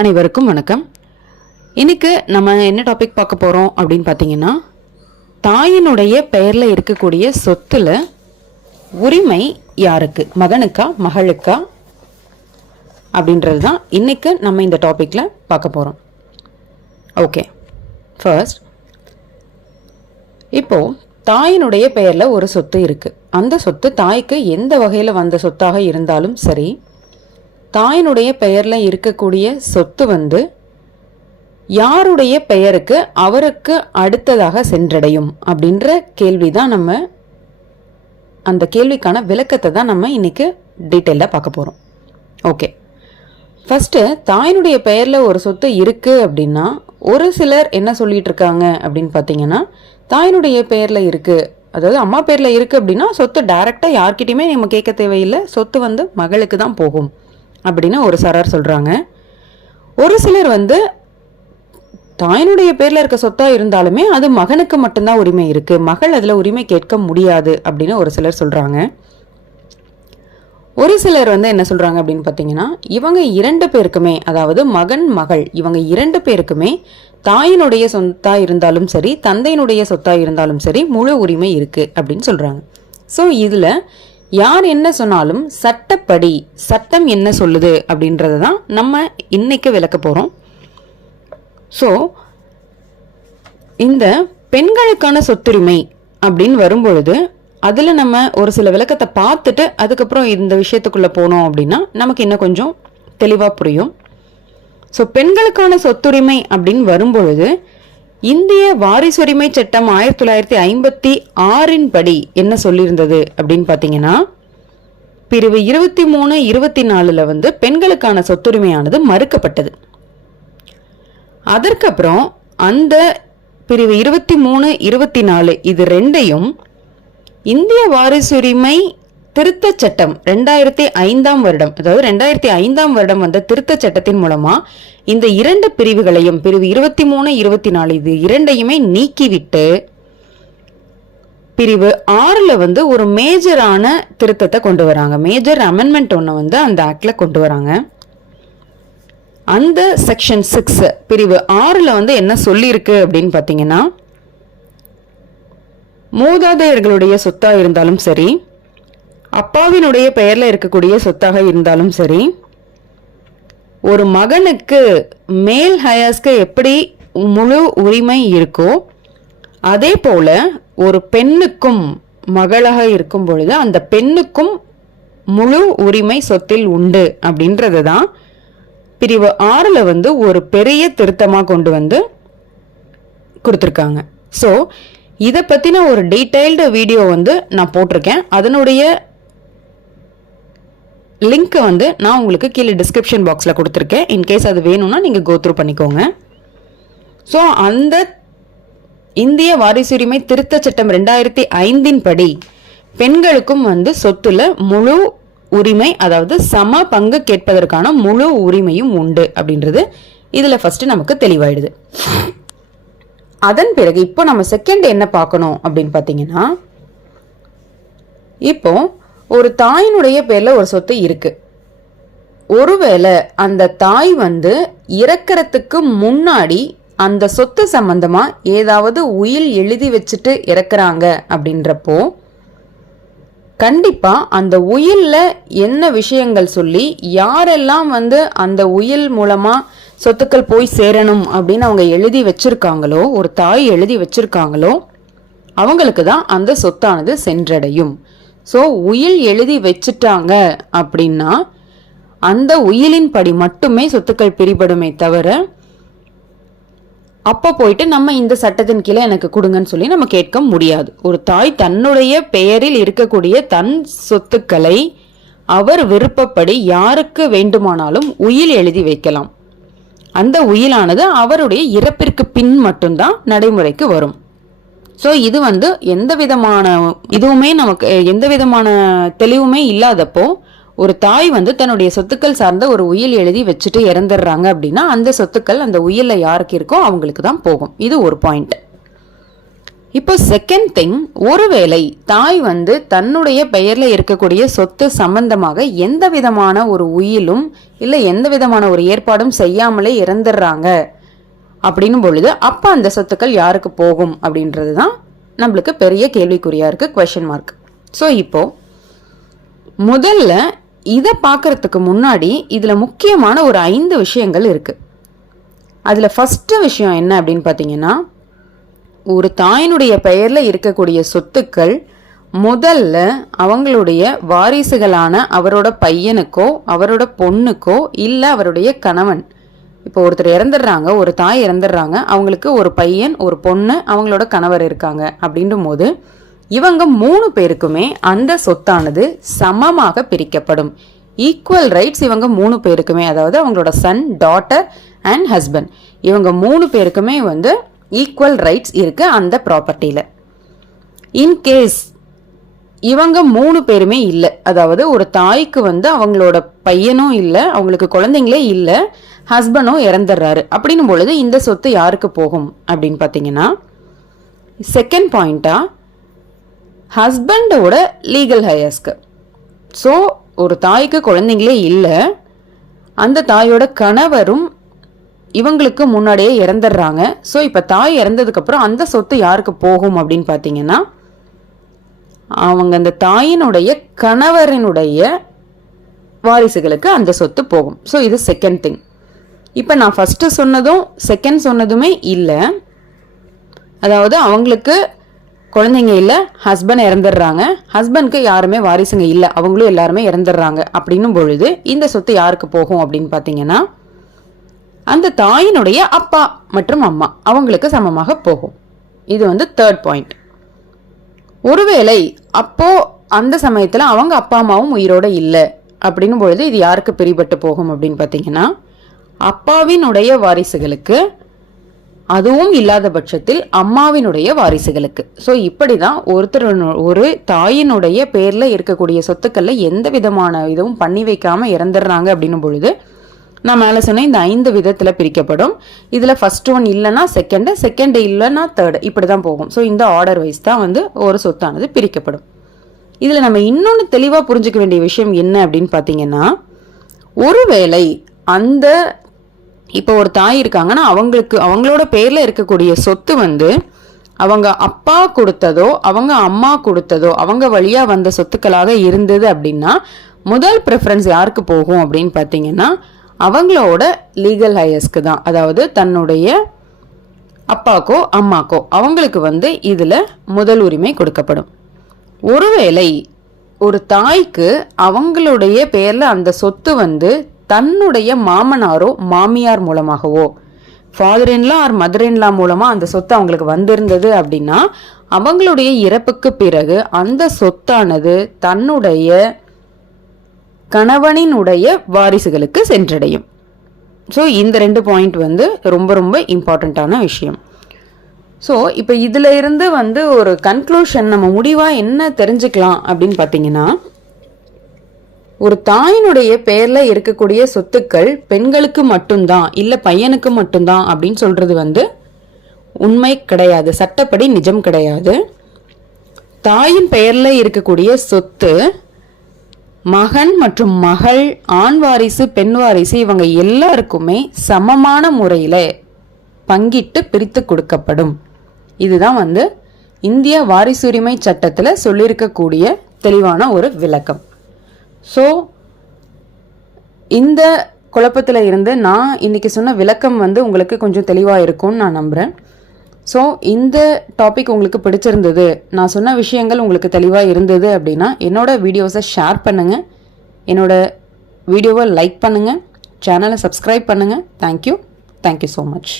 அனைவருக்கும் வணக்கம். இன்னைக்கு நம்ம என்ன டாபிக் பார்க்க போகிறோம் அப்படின்னு பார்த்தீங்கன்னா தாயினுடைய பெயரில் இருக்கக்கூடிய சொத்துல உரிமை யாருக்கு? மகனுக்கா மகளுக்கா? அப்படின்றது தான் இன்றைக்கு நம்ம இந்த டாப்பிக்கில் பார்க்க போகிறோம் ஓகே ஃபர்ஸ்ட் இப்போது தாயினுடைய பெயரில் ஒரு சொத்து இருக்குது அந்த சொத்து தாய்க்கு எந்த வகையில் வந்த சொத்தாக இருந்தாலும் சரி தாயினுடைய பெயரில் இருக்கக்கூடிய சொத்து வந்து யாருடைய பெயருக்கு அவருக்கு அடுத்ததாக சென்றடையும் அப்படின்ற கேள்வி தான் நம்ம அந்த கேள்விக்கான விளக்கத்தை தான் நம்ம இன்னைக்கு டீட்டெயிலாக பார்க்க போகிறோம் ஓகே. ஃபஸ்ட்டு தாயினுடைய பெயரில் ஒரு சொத்து இருக்குது அப்படின்னா ஒரு சிலர் என்ன சொல்லிட்டு இருக்காங்க அப்படின்னு பார்த்தீங்கன்னா தாயினுடைய பெயரில் இருக்குது அதாவது அம்மா பேரில் இருக்குது அப்படின்னா சொத்து டைரெக்டாக யார்கிட்டையுமே நம்ம கேட்க தேவையில்லை. சொத்து வந்து மகளுக்கு தான் போகும். அப்படின்னு ஒரு சரார் சொல்கிறாங்க ஒரு சிலர் வந்து தாயினுடைய பேரில் இருக்க சொத்தாக இருந்தாலுமே அது மகனுக்கு மட்டும்தான் உரிமை இருக்குது மகள் அதில் உரிமை கேட்க முடியாது அப்படின்னு ஒரு சிலர் சொல்கிறாங்க ஒரு சிலர் வந்து என்ன சொல்றாங்க அப்படின்னு பார்த்தீங்கன்னா இவங்க இரண்டு பேருக்குமே அதாவது மகன் மகள் இவங்க இரண்டு பேருக்குமே தாயினுடைய சொத்தா இருந்தாலும் சரி தந்தையினுடைய சொத்தா இருந்தாலும் சரி முழு உரிமை இருக்கு அப்படின்னு சொல்றாங்க. ஸோ இதுல யார் என்ன சொன்னாலும் சட்டப்படி சட்டம் என்ன சொல்லுது அப்படின்றத தான் நம்ம இன்னைக்கு விளக்க போகிறோம் ஸோ இந்த பெண்களுக்கான சொத்துரிமை அப்படின்னு வரும்பொழுது அதில் நம்ம ஒரு சில விளக்கத்தை பார்த்துட்டு அதுக்கப்புறம் இந்த விஷயத்துக்குள்ளே போனோம் அப்படின்னா நமக்கு இன்னும் கொஞ்சம் தெளிவாக புரியும். ஸோ பெண்களுக்கான சொத்துரிமை அப்படின்னு வரும்பொழுது இந்திய வாரிசுரிமை சட்டம் ஆயிரத்தி தொள்ளாயிரத்தி ஐம்பத்தி ஆறின் படி என்ன சொல்லியிருந்தது அப்படின்னு பார்த்தீங்கன்னா பிரிவு இருபத்தி மூணு இருபத்தி நாலில் வந்து பெண்களுக்கான சொத்துரிமையானது மறுக்கப்பட்டது. அதற்கப்புறம் அந்த பிரிவு இருபத்தி மூணு இருபத்தி நாலு இது ரெண்டையும் இந்திய வாரிசுரிமை திருத்தச் சட்டம் ரெண்டாயிரத்தி ஐந்தாம் வருடம் அதாவது ரெண்டாயிரத்தி ஐந்தாம் வருடம் வந்த திருத்தச் சட்டத்தின் மூலமா இந்த இரண்டு பிரிவுகளையும் பிரிவு இருபத்தி மூணு இருபத்தி நாலு இது இரண்டையுமே நீக்கிவிட்டு பிரிவு ஆறில் வந்து ஒரு மேஜரான திருத்தத்தை கொண்டு வராங்க. மேஜர் அமெண்ட்மெண்ட் ஒன்று வந்து அந்த ஆக்டில் கொண்டு வராங்க. அந்த செக்ஷன் சிக்ஸ் பிரிவு ஆறில் வந்து என்ன சொல்லியிருக்கு அப்படின்னு பார்த்தீங்கன்னா மூதாதையர்களுடைய சொத்தாக இருந்தாலும் சரி அப்பாவினுடைய பெயரில் இருக்கக்கூடிய சொத்தாக இருந்தாலும் சரி ஒரு மகனுக்கு மேல் ஹயாஸ்க்கு எப்படி முழு உரிமை இருக்கோ அதே போல ஒரு பெண்ணுக்கும் மகளாக இருக்கும் பொழுது அந்த பெண்ணுக்கும் முழு உரிமை சொத்தில் உண்டு அப்படின்றது தான் பிரிவு ஆறில் வந்து ஒரு பெரிய திருத்தமாக கொண்டு வந்து கொடுத்துருக்காங்க. ஸோ இதை பற்றின ஒரு டீட்டெயில்டு வீடியோ வந்து நான் போட்டிருக்கேன். அதனுடைய லிங்க்கை வந்து நான் உங்களுக்கு கீழே டிஸ்கிரிப்ஷன் பாக்ஸில் கொடுத்துருக்கேன். இன்கேஸ் அது வேணும்னா நீங்கள் கோத்ரூ பண்ணிக்கோங்க. ஸோ அந்த இந்திய வாரிசுரிமை திருத்த சட்டம் ரெண்டாயிரத்தி ஐந்தின் படி பெண்களுக்கும் வந்து சொத்துல முழு உரிமை அதாவது சம பங்கு கேட்பதற்கான முழு உரிமையும் உண்டு அப்படின்றது இதில் ஃபர்ஸ்ட் நமக்கு தெளிவாயிடுது. அதன் பிறகு இப்போ நம்ம செகண்ட் என்ன பார்க்கணும் அப்படின்னு பார்த்தீங்கன்னா இப்போ ஒரு தாயினுடைய பேர்ல ஒரு சொத்து இருக்கு. ஒருவேளை அந்த தாய் வந்து இறக்கிறதுக்கு முன்னாடி அந்த சொத்து சம்பந்தமா ஏதாவது உயில் எழுதி வச்சுட்டு இறக்குறாங்க அப்படின்றப்போ கண்டிப்பா அந்த உயில்ல என்ன விஷயங்கள் சொல்லி யாரெல்லாம் வந்து அந்த உயில் மூலமா சொத்துக்கள் போய் சேரணும் அப்படின்னு அவங்க எழுதி வச்சிருக்காங்களோ ஒரு தாய் எழுதி வச்சிருக்காங்களோ அவங்களுக்கு தான் அந்த சொத்தானது சென்றடையும். ஸோ உயில் எழுதி வச்சுட்டாங்க அப்படின்னா அந்த உயிலின் படி மட்டுமே சொத்துக்கள் பிரிபடுமே தவிர அப்போ போயிட்டு நம்ம இந்த சட்டத்தின் கீழே எனக்கு கொடுங்கன்னு சொல்லி நம்ம கேட்க முடியாது. ஒரு தாய் தன்னுடைய பெயரில் இருக்கக்கூடிய தன் சொத்துக்களை அவர் விருப்பப்படி யாருக்கு வேண்டுமானாலும் உயில் எழுதி வைக்கலாம். அந்த உயிலானது அவருடைய இறப்பிற்கு பின் மட்டும்தான் நடைமுறைக்கு வரும். ஸோ இது வந்து எந்த விதமான இதுவுமே நமக்கு எந்த விதமான தெளிவுமே இல்லாதப்போ ஒரு தாய் வந்து தன்னுடைய சொத்துக்கள் சார்ந்த ஒரு உயில் எழுதி வச்சுட்டு இறந்துடுறாங்க அப்படின்னா அந்த சொத்துக்கள் அந்த உயில்ல யாருக்கு இருக்கோ அவங்களுக்கு தான் போகும். இது ஒரு பாயிண்ட் இப்போ செகண்ட் திங் ஒருவேளை தாய் வந்து தன்னுடைய பெயரில் இருக்கக்கூடிய சொத்து சம்பந்தமாக எந்த விதமான ஒரு உயிலும் இல்லை எந்த விதமான ஒரு ஏற்பாடும் செய்யாமலே இறந்துடுறாங்க அப்படின்னும் பொழுது அப்போ அந்த சொத்துக்கள் யாருக்கு போகும் அப்படின்றது தான் நம்மளுக்கு பெரிய கேள்விக்குறியாக இருக்குது கொஷின் மார்க் ஸோ இப்போது முதல்ல இதை பார்க்குறதுக்கு முன்னாடி இதில் முக்கியமான ஒரு ஐந்து விஷயங்கள் இருக்குது அதில் ஃபஸ்ட்டு விஷயம் என்ன அப்படின்னு பார்த்தீங்கன்னா ஒரு தாயினுடைய பெயரில் இருக்கக்கூடிய சொத்துக்கள் முதல்ல அவங்களுடைய வாரிசுகளான அவரோட பையனுக்கோ அவரோட பொண்ணுக்கோ இல்லை அவருடைய கணவன் இப்போ ஒருத்தர் இறந்துடுறாங்க ஒரு தாய் இறந்துடுறாங்க அவங்களுக்கு ஒரு பையன் ஒரு பொண்ணு அவங்களோட கணவர் இருக்காங்க அப்படின்றும் போது இவங்க மூணு பேருக்குமே அந்த சொத்தானது சமமாக பிரிக்கப்படும். ஈக்குவல் ரைட்ஸ் இவங்க மூணு பேருக்குமே அதாவது அவங்களோட சன் டாட்டர் அண்ட் ஹஸ்பண்ட் இவங்க மூணு பேருக்குமே வந்து ஈக்குவல் ரைட்ஸ் இருக்கு அந்த ப்ராப்பர்ட்டியில் இன்கேஸ் இவங்க மூணு பேருமே இல்லை அதாவது ஒரு தாய்க்கு வந்து அவங்களோட பையனும் இல்லை அவங்களுக்கு குழந்தைங்களே இல்லை ஹஸ்பண்டும் இறந்துடுறாரு. அப்படின்னும் பொழுது இந்த சொத்து யாருக்கு போகும் அப்படின்னு பார்த்தீங்கன்னா செகண்ட் பாயிண்டா ஹஸ்பண்டோட லீகல் ஹையர்ஸ்க்கு ஸோ ஒரு தாய்க்கு குழந்தைங்களே இல்லை அந்த தாயோட கணவரும் இவங்களுக்கு முன்னாடியே இறந்துடுறாங்க. ஸோ இப்போ தாய் இறந்ததுக்கப்புறம் அந்த சொத்து யாருக்கு போகும் அப்படின்னு பார்த்தீங்கன்னா அவங்க அந்த தாயினுடைய கணவரினுடைய வாரிசுகளுக்கு அந்த சொத்து போகும். ஸோ இது செகண்ட் திங் இப்போ நான் ஃபஸ்ட்டு சொன்னதும் செகண்ட் சொன்னதுமே இல்லை. அதாவது அவங்களுக்கு குழந்தைங்க இல்லை ஹஸ்பண்ட் இறந்துடுறாங்க. ஹஸ்பண்ட்க்கு யாருமே வாரிசுங்க இல்லை அவங்களும் எல்லாருமே இறந்துடுறாங்க அப்படின்னும் பொழுது இந்த சொத்து யாருக்கு போகும் அப்படின்னு பார்த்தீங்கன்னா அந்த தாயினுடைய அப்பா மற்றும் அம்மா அவங்களுக்கு சமமாக போகும். இது வந்து தேர்ட் பாயிண்ட் ஒருவேளை அப்போ அந்த சமயத்தில் அவங்க அப்பா அம்மாவும் உயிரோட இல்லை அப்படின்னும் பொழுது இது யாருக்கு பிரிபட்டு போகும் அப்படின்னு பார்த்தீங்கன்னா அப்பாவினுடைய வாரிசுகளுக்கு அதுவும் இல்லாத பட்சத்தில் அம்மாவினுடைய வாரிசுகளுக்கு. ஸோ இப்படி தான் ஒருத்தர் ஒரு தாயினுடைய பேரில் இருக்கக்கூடிய சொத்துக்களில் எந்த விதமான இதுவும் பண்ணி வைக்காமல் இறந்துடுறாங்க அப்படின்னும் பொழுது நான் மேலே சொன்னேன் இந்த ஐந்து விதத்தில் பிரிக்கப்படும். இதில் ஃபர்ஸ்ட் ஒன் இல்லைன்னா செகண்டு செகண்டு இல்லைன்னா தேர்டு இப்படி தான் போகும். ஸோ இந்த ஆர்டர் வைஸ் தான் வந்து ஒரு சொத்தானது பிரிக்கப்படும். இதில் நம்ம இன்னொன்று தெளிவாக புரிஞ்சுக்க வேண்டிய விஷயம் என்ன அப்படின்னு பார்த்தீங்கன்னா ஒருவேளை அந்த இப்போ ஒரு தாய் இருக்காங்கன்னா அவங்களுக்கு அவங்களோட பேரில் இருக்கக்கூடிய சொத்து வந்து அவங்க அப்பா கொடுத்ததோ அவங்க அம்மா கொடுத்ததோ அவங்க வழியாக வந்த சொத்துக்களாக இருந்தது அப்படின்னா முதல் ப்ரிஃபரன்ஸ் யாருக்கு போகும் அப்படின்னு பார்த்தீங்கன்னா அவங்களோட லீகல் ஹையஸ்க்கு தான். அதாவது தன்னுடைய அப்பாக்கோ அம்மாக்கோ அவங்களுக்கு வந்து இதில் முதல் உரிமை கொடுக்கப்படும். ஒருவேளை ஒரு தாய்க்கு அவங்களுடைய பேரில் அந்த சொத்து வந்து தன்னுடைய மாமனாரோ மாமியார் மூலமாகவோ. Father in law or mother in law மூலமாக அந்த சொத்து அவங்களுக்கு வந்திருந்தது அப்படின்னா அவங்களுடைய இறப்புக்கு பிறகு அந்த சொத்தானது தன்னுடைய கணவனினுடைய வாரிசுகளுக்கு சென்றடையும். ஸோ இந்த ரெண்டு பாயிண்ட் வந்து ரொம்ப ரொம்ப இம்பார்ட்டண்ட்டான விஷயம். ஸோ இப்போ இதில் இருந்து வந்து ஒரு கன்க்ளூஷன் நம்ம முடிவாக என்ன தெரிஞ்சுக்கலாம் அப்படின்னு பார்த்தீங்கன்னா ஒரு தாயினுடைய பேரில் இருக்கக்கூடிய சொத்துக்கள் பெண்களுக்கு மட்டும்தான் இல்லை பையனுக்கு மட்டும்தான் அப்படின்னு சொல்கிறது வந்து உண்மை கிடையாது. சட்டப்படி நிஜம் கிடையாது. தாயின் பெயரில் இருக்கக்கூடிய சொத்து மகன் மற்றும் மகள் ஆண் வாரிசு பெண் வாரிசு இவங்க எல்லாருக்குமே சமமான முறையில் பங்கிட்டு பிரித்து கொடுக்கப்படும். இதுதான் வந்து இந்திய வாரிசுரிமை சட்டத்தில் சொல்லியிருக்கக்கூடிய தெளிவான ஒரு விளக்கம். ஸோ இந்த குழப்பத்தில் இருந்து நான் இன்றைக்கி சொன்ன விளக்கம் வந்து உங்களுக்கு கொஞ்சம் தெளிவாக இருக்கும்னு நான் நம்புகிறேன் ஸோ இந்த டாபிக் உங்களுக்கு பிடிச்சிருந்தது நான் சொன்ன விஷயங்கள் உங்களுக்கு தெளிவாக இருந்தது அப்படின்னா என்னோட வீடியோஸை ஷேர் பண்ணுங்கள் என்னோட வீடியோவை லைக் பண்ணுங்கள் சேனலை சப்ஸ்கிரைப் பண்ணுங்கள் தேங்க்யூ தேங்க்யூ ஸோ மச்